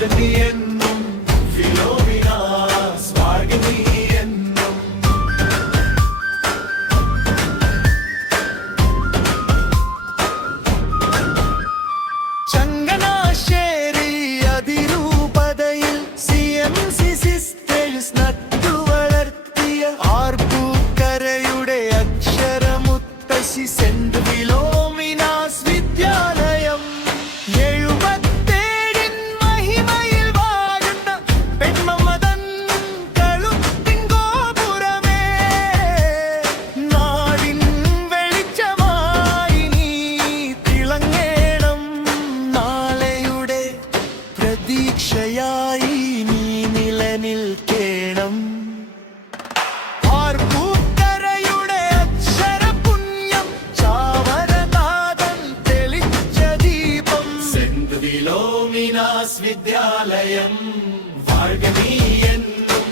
എന്നും ഫിലോമിനാസ് വാഴ്കനീ എന്നും. ചങ്ങനാശ്ശേരി അതിരൂപതയിൽ CMC സിസ്റ്റേഴ്സ് നട്ടുവളർത്തിയ ആർപ്പൂക്കരയുടെ അക്ഷരമുത്തശ്ശി സെന്റ് ഫിലോമിനാസ് വിദ്യാലയം. 77 മഹിമയിൽ വാഴുന്ന പെൺമമതൻ കളുത്തിൻ ഗോപുരമേ, നാടിൻ വെളിച്ചമായി നീ തിളങ്ങേണം. നാളെയുടെ പ്രതീക്ഷയായി നീ നിലനിൽക്കേണം. ആർപ്പൂക്കരയുടെ അക്ഷരപുണ്യം ചാവരനാഥൻ തെളിച്ച ദീപം. സെന്റ് ഫിലോമിനാസ് വിദ്യാലയം വാഴ്കനീ എന്നും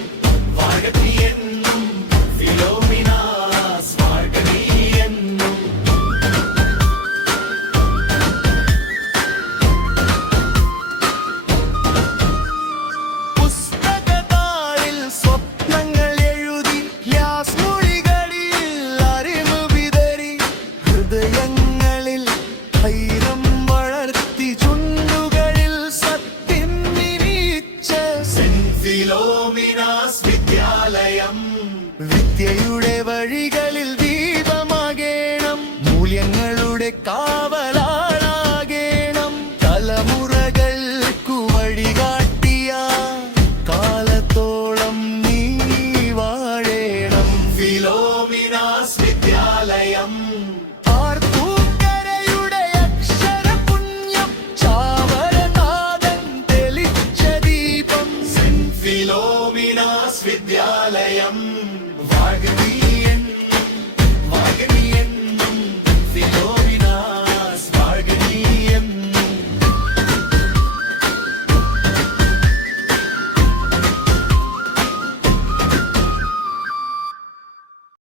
വാഴ്കനീ എന്നും ഫിലോമിനാസ് വാഴ്കനീ എന്നും. പുസ്തകത്താളിൽ സ്വപ്നങ്ങൾ എഴുതി ലാസ്മൊഴികളിൽ അറിവ് വിതറി ഹൃദയങ്ങളിൽ ധൈര്യം വളർത്തി ചുണ്ടുകളിൽ സത്യം വിരിച്ച സെന്റ് ഫിലോമിനാസ് വിദ്യാലയം വിദ്യയുടെ വഴികളിൽ